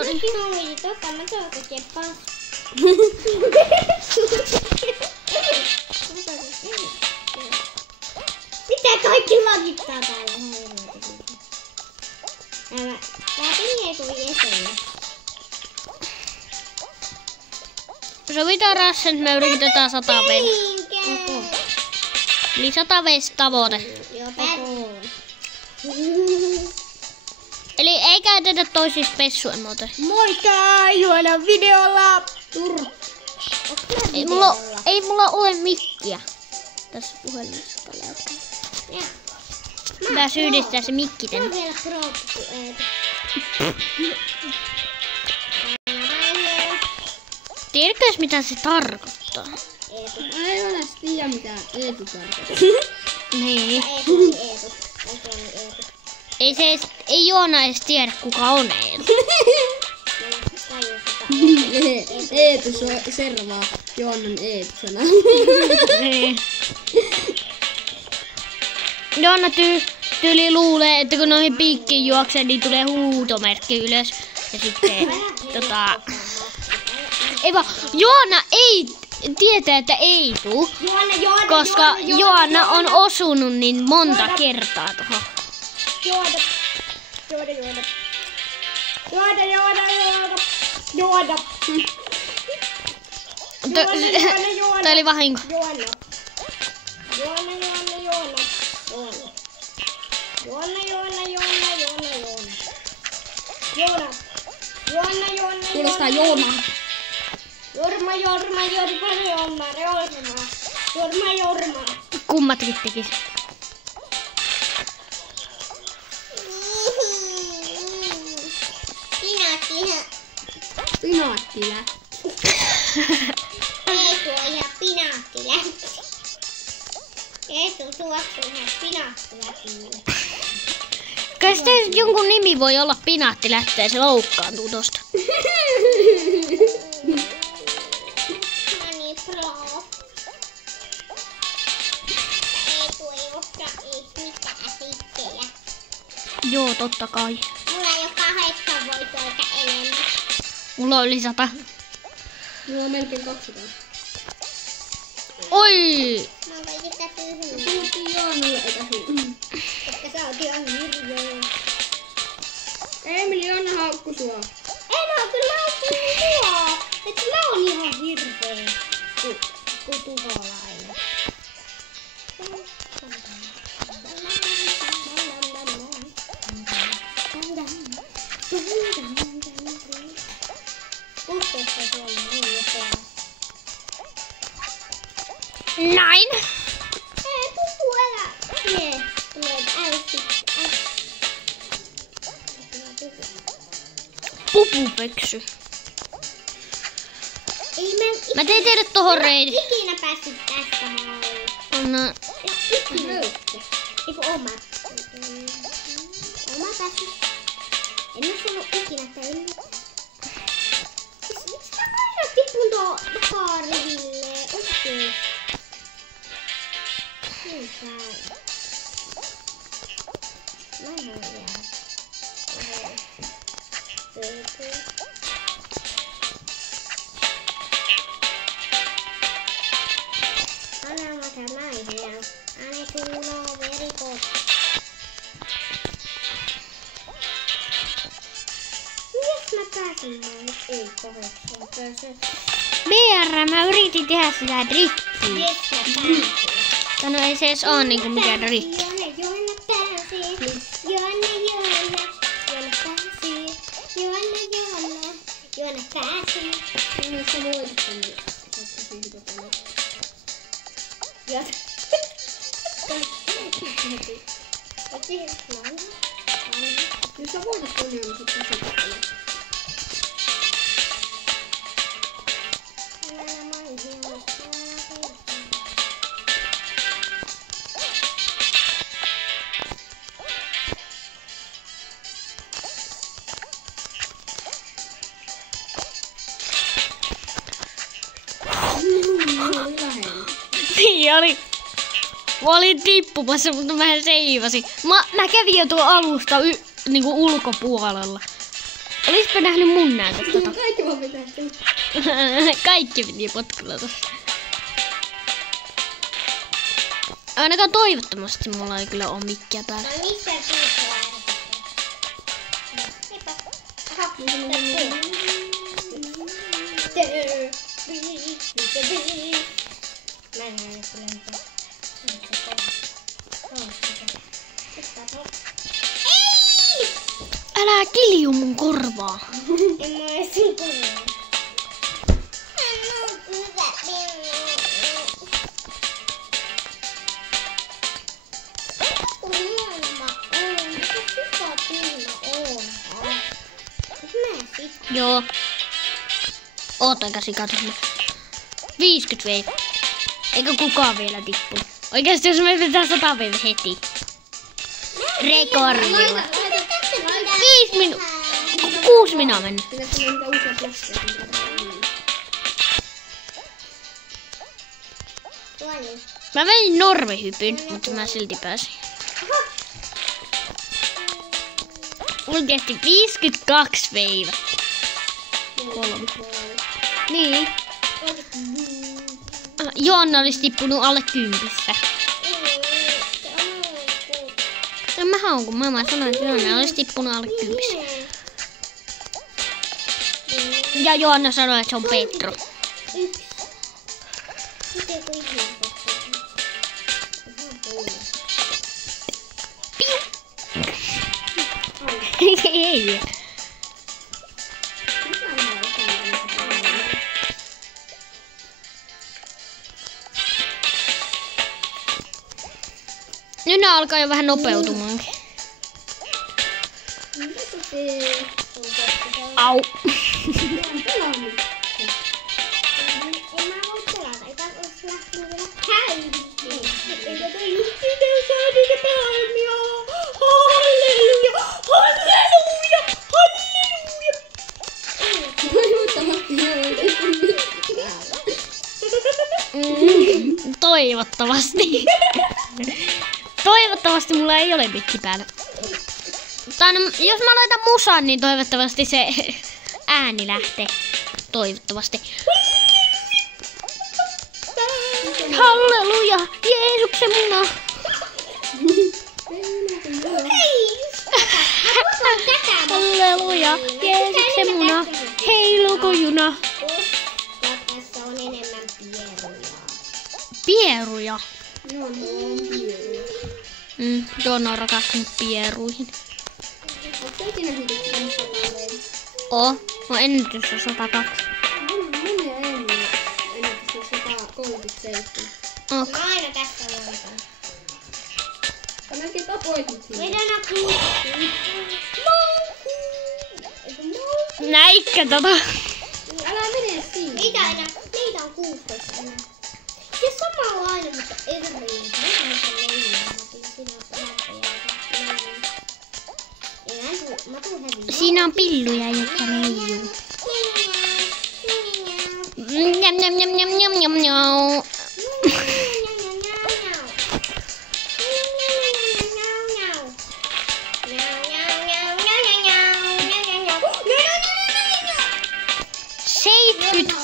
Oi, totta, mä tuon tekee pas. Mitä kaikki lagittaa täällä? Tää menee kuin esille. Sovitaan rassa, että me yritetään 100 vesi. Eli 100 vesi tavoite. Eli ei käytetä toisissa pessuemote. Moikka! Juona videolla! Ei mulla ole mikkiä tässä puhelimessa tällä hetkellä. Tää yhdistää se mikki tänne. Mä vielä pro-pukku Eetu. Tiedätkö mitä se tarkoittaa? Ei ole tiedä mitä Eetu tarkoittaa. Niin. Eetu. Ei Joona edes tiedä kuka on Eetu. Eetu servaa Joonan Eetu-sana. Niin. Joona tyyli luulee, että kun noihin piikkiin juoksee, niin tulee huutomerkki ylös. Ja sitten ei vaan, Joona ei tietää, että ei tuu. Koska Joona on osunut niin monta kertaa tuohon. Juoda. Tää oli vahinko. Juona. Kuulostaa Joona. Jorma. Kummatkin tekis. Pinaattilä. Eetu on ihan pinaattilätti. Eetu tuoksuu ihan pinaattilätille. Kai sitten jonkun nimi voi olla Pinaattilättä ja se loukkaantuu tosta. Mani pro. Eetu ei osaa mitään sittejä. Joo, totta kai. Mulla ei oo 8 voitoita enemmän. Mulla on yli 100. Mulla on melkein 200. Oi! Mä oon kaikista tyhjää. Puhuttiin Joonalle eikä sinne. Koska sä oot ihan hirveä. Emeli, Joona haukku sua. En kyllä haukkunut mua. Että mä oon ihan hirveä. Ku tuholainen. Uskossa se on niin upea. Näin! Ei puhu älä. Nee, tulee äysi. Pupupöksy. Mä tein teille tohon reidi. Ikinä päässyt tästä malliin. No, Ikinä. Eiku oma. Oma päässyt. En oo sanonut ikinä, että en. Miksi mä aina tipun tuo haariville? Oikeesti. Niin käy. Mä en voi jää. Sanomata naisia. Ane kuuloo verikot. Mies mä pääsin näin? Ei kohdassa. Pääsen. BR, mä yritin tehdä sitä rikkiä. Mies mä pääsin. No ei se edes oo niinku mikään rikki. Joona pääsi. Joona pääsi. Joona pääsi. Niin sä voitit sen. Sä oot tosi hyvä pelaa. Jos sä voitit ton, niin sä oot tosi hyvä pelaa. Niin oli. Mä olin tippumassa, mutta mä seivasin. Mä kävin jo tuon alusta niinku ulkopuolella. Olispa nähnyt mun näytöstä. Kaikki vaan pitää tehdä. Kaikki piti potkulla tossa. Ainakaan toivottavasti mulla ei kyllä ole mikkiä päällä. No missä suussa ääretessä? Heippa. Aha. Mä en näe kyllä mitään. Ei! Älä kilju mun korvaa. En mä ole sun korvaa. Joo. Ootaanko sikatuma. 50 vei. Eikä kukaan vielä tippunut. Oikeesti jos me pitää 100 vei heti. Rekordilla. 5 minuuttia. 6 minä mennä. Pitäisi olla niitä uusia plasseja. Mä vein normihypyn, mutta mä silti pääsin. Oikeesti 52 veivä. 3. Niin. Joonna olisi tippunut alle 10. En mä haukun. Mamma sanoi, että Joonna olisi tippunut alle 10. Ja Joonna sanoi, että se on Petro. Ei. Nyt nää alkaa jo vähän nopeutumaankin. Au. Toivottavasti. Toivottavasti mulla ei ole mikki päällä. Tai no, jos mä laitan musan, niin toivottavasti se ääni lähtee. Toivottavasti. Halleluja! Jeesuksen muna! Halleluja! Jeesuksen muna! Heiluuko juna? Tässä on enemmän pieruja. Pieruja? Joo, no on pieruja. Joonna on rakastunut pieruihin. Ootko ikinä hitetty tämän 100 vei? Mun ennätys on 102. Mun ennätys on 137. Ok. Mä aina tässä voitan. Sä melkein tapoit mut siinä. Meidän on kuusi. Näitkö tota? Älä mene siinä. Meitä on 16 enää. Ja samanlainen, mutta eri. Siinä on pilluja, jotka leijuu. Njam njam njam njam njam njam njam.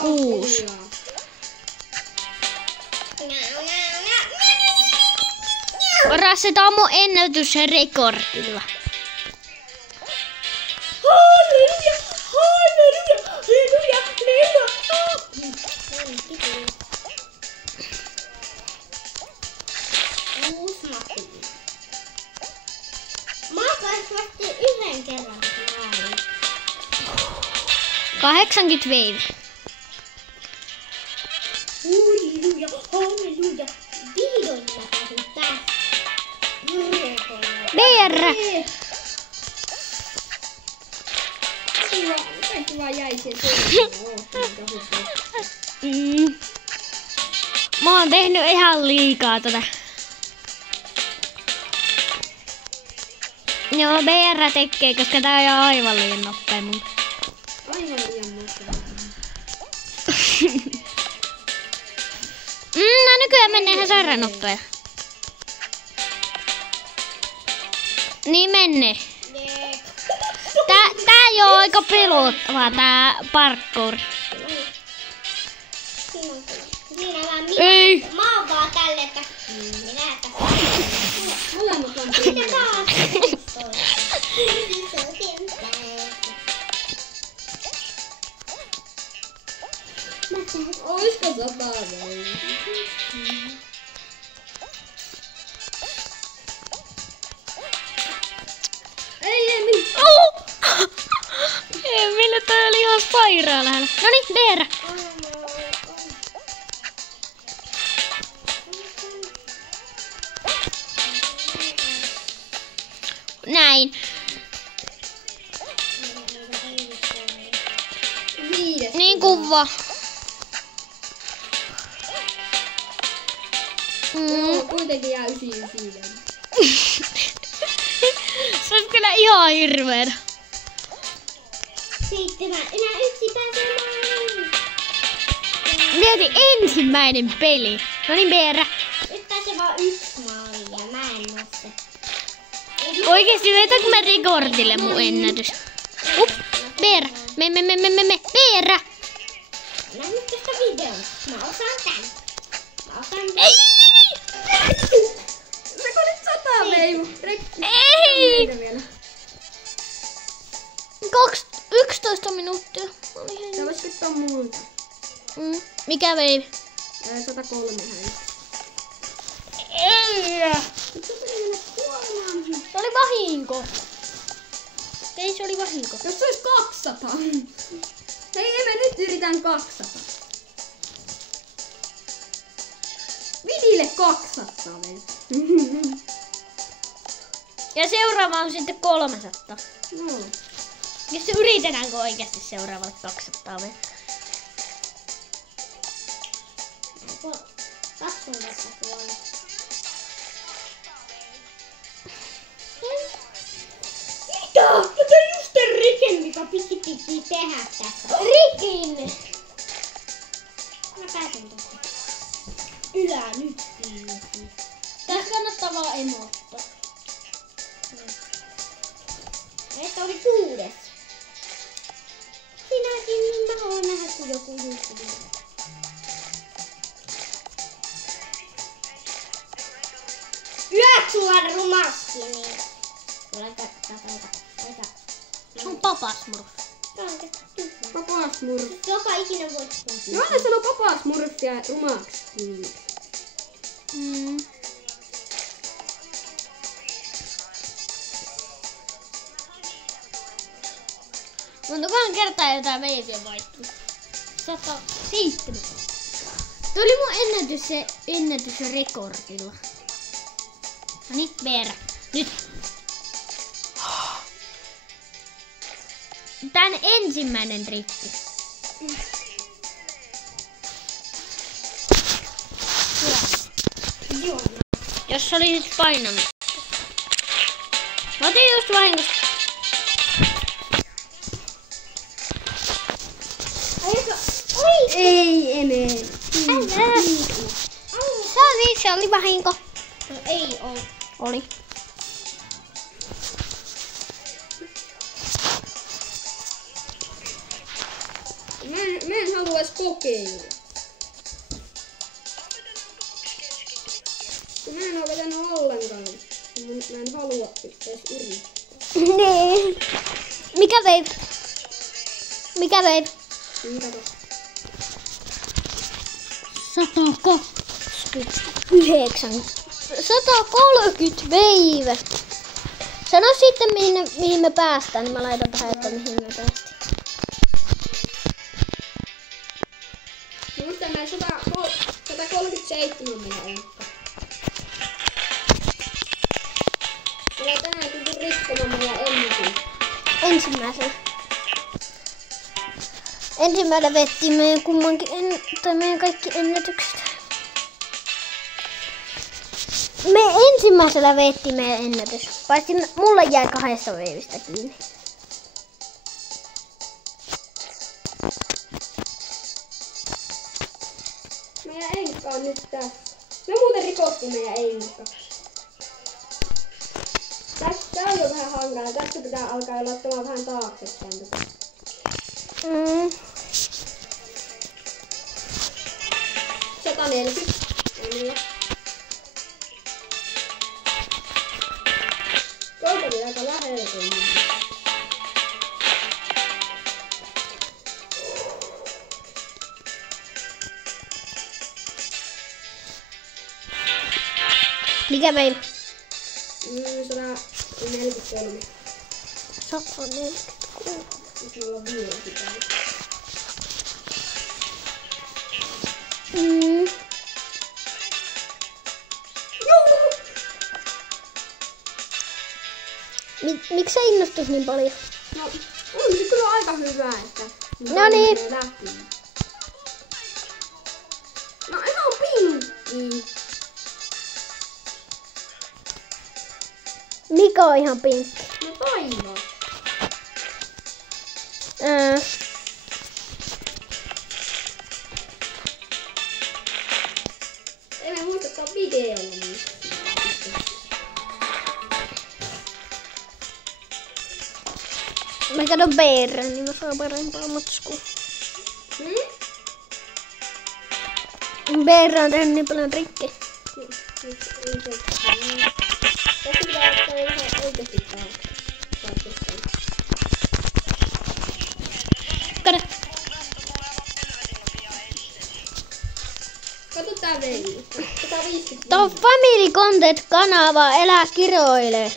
Kuusi. Rassetaan mun ennätysrekordilla. Halleluja! Halleluja! Halleluja! Halleluja! Mä oon yhden kerran maaliin. 80 veivi. Halleluja! Halleluja! Vihdoin mä pääsin tästä. BR. Kaikki vaan jäi siihen. Mä oon tehnyt ihan liikaa tätä. Joo, BR tekee, koska tää on jo aivan liian nopea mun. Aivan liian nopea. No nykyään menee ihan sairaan nopea. Niin menee. Tää ei oo aika pelottavaa tää parkour. Siinä vaan Ei. Mä oon vaan tälle takkiin. Näetä. Molemmat on Mitä taas? Oisko 100 vai? Ei. Emille toi oli ihan sairaan lähellä. Noniin, Veera. Näin. 5. Niin kuva. Joo, kuitenkin jää 99. Se on kyllä ihan hirveän. 7. Enää yksi pääsemään. Mieti ensimmäinen peli. Noniin, Veera. Nyt pääsee vaan 1 maali ja mä en nosta. Oikeesti vetääkö mä rekordille mun ennätys? Up, Veera. Me. Veera. Mä nyt tästä videosta. Mä osaan tän. Mä osaan tän. Ei. Sako nyt 100 veivu? Ei. Vielä. 11 minuuttia. Tää vois pitää multa. Mikä vei? 103 hän. Ei. Nyt sä tuli mennä kuolemaan. Se oli vahinko. Ei, se oli vahinko. Jos se ois 200. Hei, me nyt yritän 200. Vidille 200 veivu. Ja seuraava on sitten 300. No. Jos yritetäänkö oikeasti seuraavalle 200 vai? 20 puolella. Mitä? Tätä just sen Riken, mikä piti tehdä tässä. Rikin! Mä pääsen tästä. Ylä nyt. Tässä kannattaa vaan emoottaa. Että oli 6. Sinäkin mä haluan nähdä, kun joku YouTube. Lyöt sua rumasti, niin... Laita. Se on papasmurf. Papas murf. Joka ikinen voittaa. No aina sano papas murfia rumaksi. Montakohan kertaa jotain veiviä vaihtuu? 107. Tuo oli mun ennätys rekordilla. Noniin, Veera. Nyt. Tän ensimmäinen trikki. Joo. Jos olisit painanut. Mä otin just vahingossa. Ei enää. Älä. Se oli vahinko. No, ei oo. Oli. Mä en halua edes kokeilla. Mä en oo vetänyt ollenkaan. Mä en halua edes yrittää. Niin. Mikä vei? Kato. 129. 130 veive. Sano sitten mihin me päästään, niin mä laitan tähän, että mihin me päästiin. Muistan mä 137 meidän enkka. Mulla tänään tullut rikkomaan meidän ennätys. Ensimmäinen vetti meidän kummankin, meidän kaikki ennätykset. Me ensimmäisellä vetti meidän ennätys. Paitsi mulla jäi 2 veivistä kiinni. Meidän enkka on nyt tässä. Me muuten rikottiin meidän enkka. Tässä. Tää on jo vähän hankala. Tästä pitää alkaa jo laittamaan vähän taaksepäin. 140. Ennillä. Tuolta oli aika lähellä tuonne. Mikä meillä? 143. 143. Nyt mulla on vuosi täällä. Miksi sä innostut niin paljon? No, on se kyllä aika hyvä, että... No niin. No ihan pinkki. Mikä on ihan pinkki? No taivas. Ei me muista, että on videolla niistä. Mä katson BR, niin mä saan parempaa matskua. BR on tehnyt niin paljon trikkejä. Tässä pitää ottaa ihan oikeasti taakse. Kato. Kato tää veli. 150. Tää on Family Content-kanava, elää kiroilee.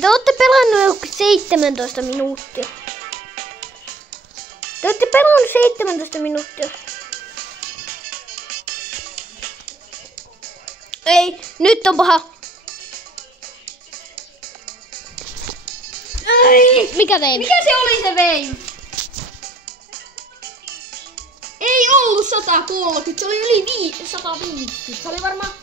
Te ootte pelannut joku 17 minuuttia. Te ootte pelannut 17 minuuttia. Ei, nyt on paha. Ai! Mikä vei? Mikä se oli se vei? Ei ollut 130, se oli yli 150. Se oli varmaan